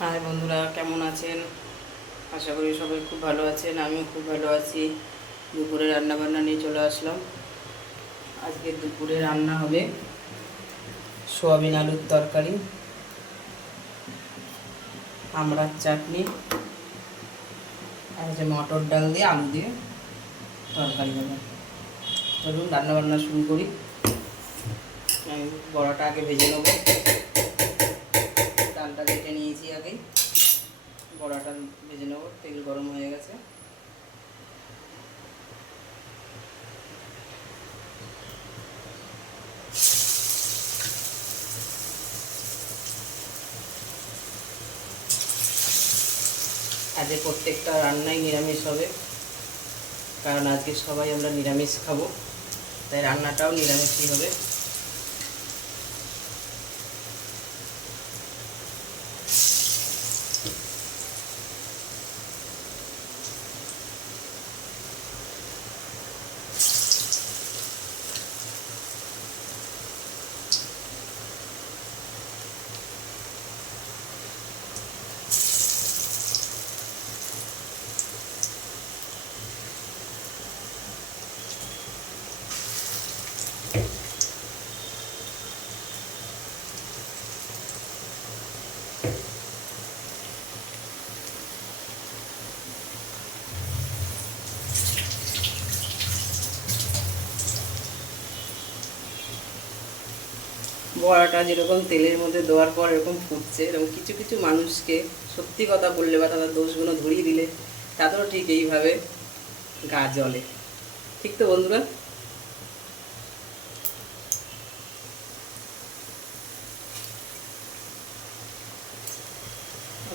High বন্ধুরা, কেমন আছেন? আশা করি সবাই খুব ভালো আছেন, আমিও খুব ভালো আছি। দুপুরে রান্না বান্না নিয়ে চলে আসলাম। আজকে দুপুরে রান্না হবে সোয়াবিন আলুর তরকারি, আমড়ার চাটনি, আর হচ্ছে মটর ডাল দিয়ে আলু দিয়ে তরকারি হবে। চলুন রান্না বান্না শুরু করি। আমি বড়াটা আগে ভেজে নেব ডালটা কেটে নিয়েছি আগে বড়াটা ভেজে নেব, তেল গরম হয়ে গেছে। আজকে প্রত্যেকটা রান্নাই নিরামিষ হবে, কারণ আজকে সবাই আমরা নিরামিষ খাব, তাই রান্নাটাও নিরামিষই হবে। বড়াটা যেরকম তেলের মধ্যে দেওয়ার পর এরকম ফুটছে, এরকম কিছু কিছু মানুষকে সত্যি কথা বললে বা তাদের দোষগুলো ধরিয়ে দিলে, তাদেরও ঠিক এইভাবে গা জ্বলে। ঠিক তো বন্ধুরা?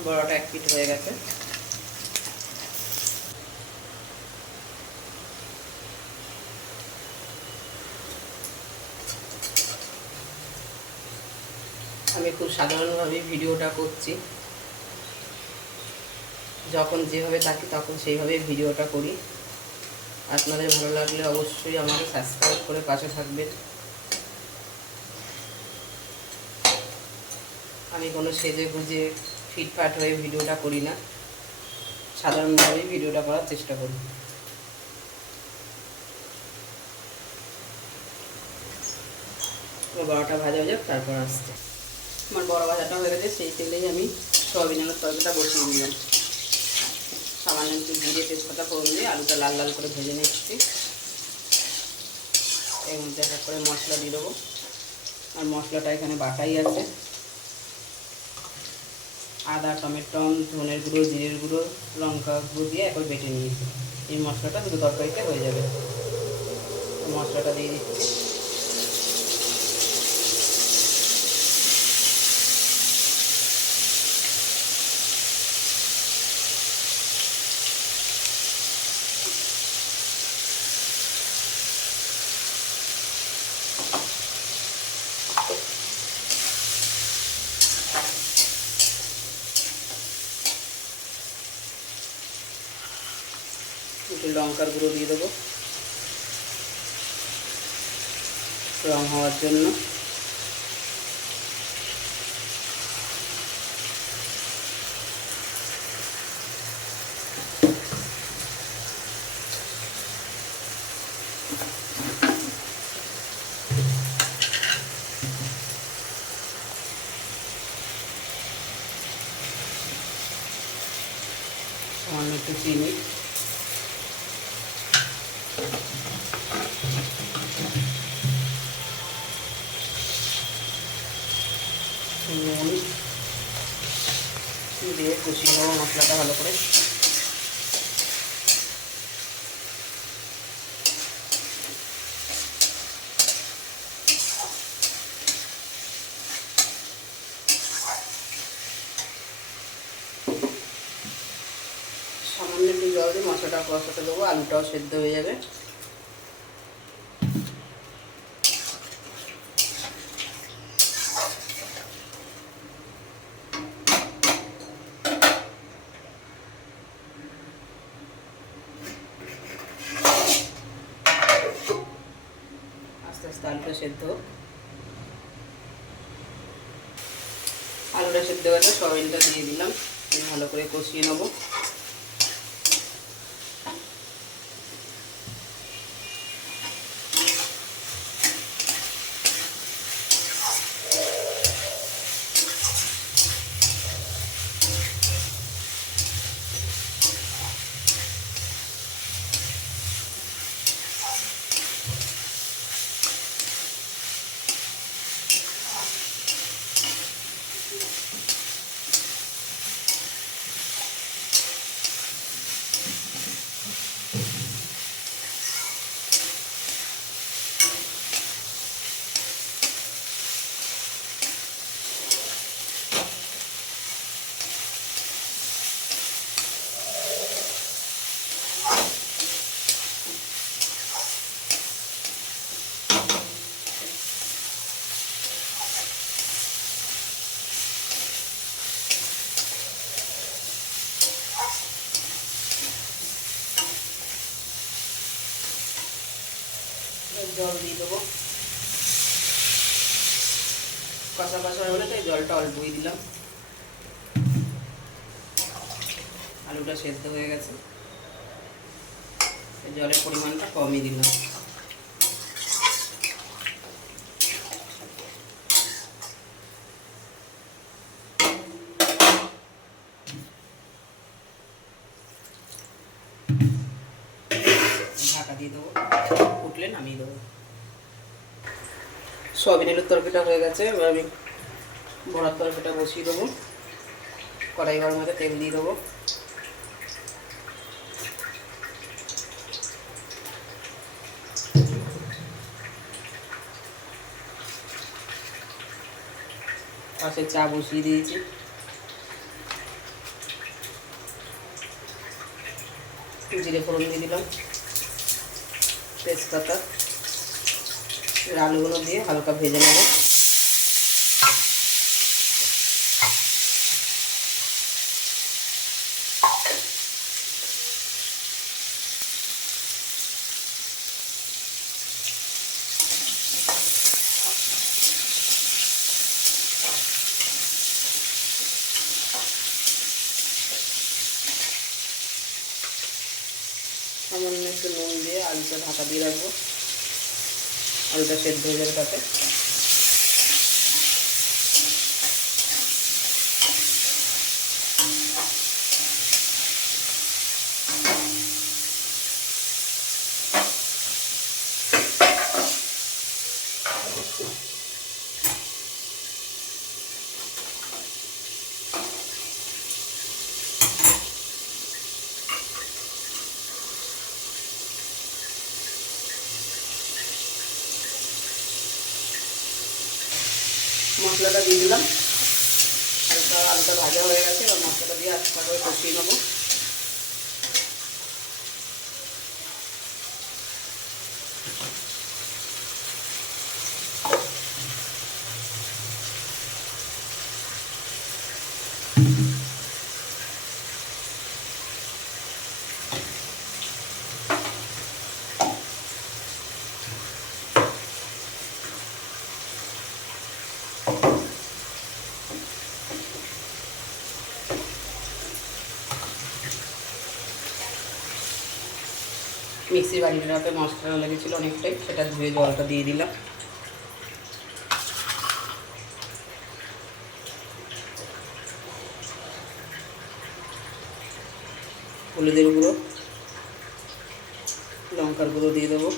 বড়াটা এক পিঠ হয়ে গেছে আমি খুব সাধারণভাবে ভিডিওটা করছি। যখন যেভাবে থাকি তখন সেইভাবে ভিডিওটা করি। আপনাদের ভালো লাগলে অবশ্যই আমাকে সাবস্ক্রাইব করে পাশে থাকবেন। আমি কোনো সেজে গুজে, ফিটফাট হয়ে ভিডিওটা করি না। সাধারণভাবেই ভিডিওটা করার চেষ্টা করি। বড়টা ভাজা হয়ে যাক তারপর আসছে। আমার বড় ভাজাটা হয়ে গেছে, সেই তেলেই আমি সয়াবিন আলুর তরকারিটা বসিয়ে দিলাম। সামান্য একটু জিরে তেজপাতা ফোড়ন দিয়ে আলুটা লাল লাল করে ভেজে নিচ্ছি। এর মধ্যে এক করে মশলা দিয়ে দেবো। আর মশলাটা এখানে বাটাই আছে। আদা, টমেটো, ধনের গুঁড়ো, জিরের গুঁড়ো, লঙ্কা গুঁড়ো দিয়ে একবার বেটে নিয়েছি। এই মশলাটা দুটো তরকারিতে হয়ে যাবে। মশলাটা দিয়ে দিচ্ছি। লঙ্কার গুঁড়ো দিয়ে দেবো। রং হওয়ার জন্য সামান্য একটু চিনি নুন দিয়ে কষিয়ে নেব মশলাটা ভালো করে সামান্য একটু জল দিয়ে মশলাটা কষাতে দেবো, আলুটাও সেদ্ধ হয়ে যাবে। আলুটা সেদ্ধ আলুটা সেদ্ধ গেছে, সয়াবিনটা দিয়ে দিলাম। ভালো করে কষিয়ে নেব। জল দিয়ে দেবো। কষা কষা হলে তাই জলটা অল্পই দিলাম। আলুটা সেদ্ধ হয়ে গেছে। জলের পরিমাণটা কমই দিলাম ঢাকা দিয়ে দেবো উঠলে নামিয়ে দেবো সয়াবিন আলুর তরকারিটা হয়ে গেছে। এবার আমি বড়ার তরকারিটা বসিয়ে দেবো। কড়াই গরম হতে তেল দিয়ে দেবো। পাশে চা বসিয়ে দিয়েছি। জিরে ফোড়ন দিয়ে দিলাম। তেজপাতা। এবার আলুগুলো দিয়ে হালকা ভেজে নেব সামান্য একটু নুন দিয়ে আলুটা ঢাকা দিয়ে রাখব আলুটা সেদ্ধ হয়ে যাবে তাতে। মশলাটা দিয়ে দিলাম। হালকা আলুটা ভাজা হয়ে গেছে, এবার মশলাটা দিয়ে আস্তে করে কষিয়ে নেব। মিক্সির বাড়িটাতে মশলা লেগেছিলো অনেকটাই, সেটা ধুয়ে জলটা দিয়ে দিলাম। হলুদের গুঁড়ো, লঙ্কার গুঁড়ো দিয়ে দেবো।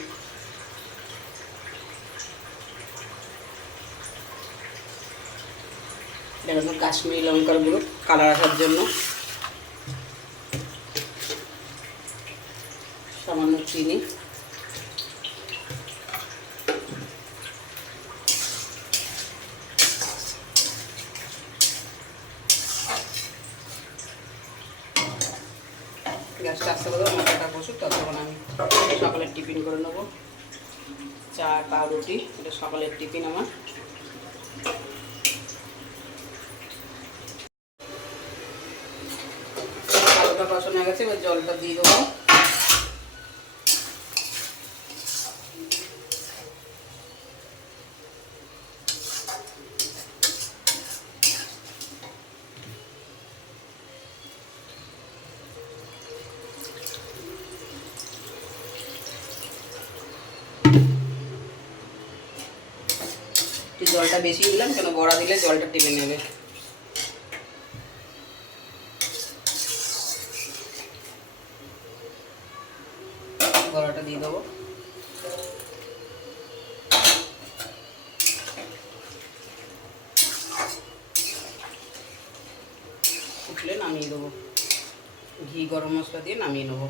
কাশ্মীরি লঙ্কার গুঁড়ো, কালার আসার জন্য। সামান্য চিনি। গ্যাসটা আস্তে করে মশলাটা বসুক, ততক্ষণ আমি সকালের টিফিন করে নেব। চা পাউরুটি এটা সকালের টিফিন আমার। আলুটা কষানো হয়ে গেছে, এবার জলটা দিয়ে দেবো। জলটা বেশি দিলাম, কেন বড়া দিলে জলটা টেনে নেবে। বড়াটা দিয়ে দেবো। উঠলে নামিয়ে দেবো। ঘি, গরম মশলা দিয়ে নামিয়ে নেব।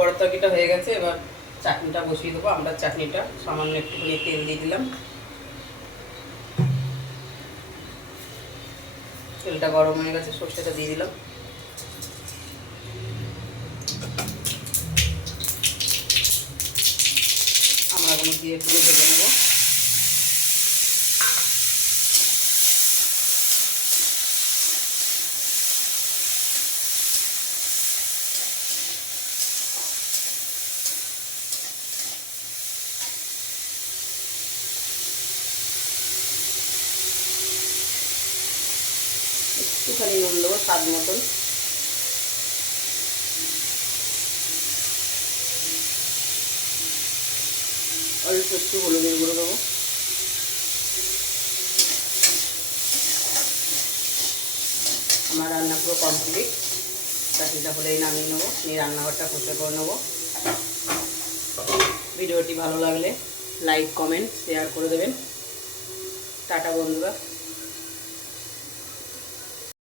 বড় তরকারিটা হয়ে গেছে, এবার চাটনিটা বসিয়ে দেবো। আমরা চাটনিটা সামান্য একটুখানি তেল দিয়ে দিলাম। তেলটা গরম হয়ে গেছে, সর্ষেটা দিয়ে দিলাম। আমরা কোনো দিয়ে তুলে ভেজে নেব একটুখানি নুন দেবো স্বাদ মতন। অল্প একটু হলুদের গুঁড়ো দেবো। আমার রান্না পুরো কমপ্লিট চাটনিটা হলেই নামিয়ে নেব, নিয়ে রান্নাঘরটা পরিষ্কার করে নেব। ভিডিওটি ভালো লাগলে লাইক কমেন্ট শেয়ার করে দেবেন। টাটা বন্ধুরা।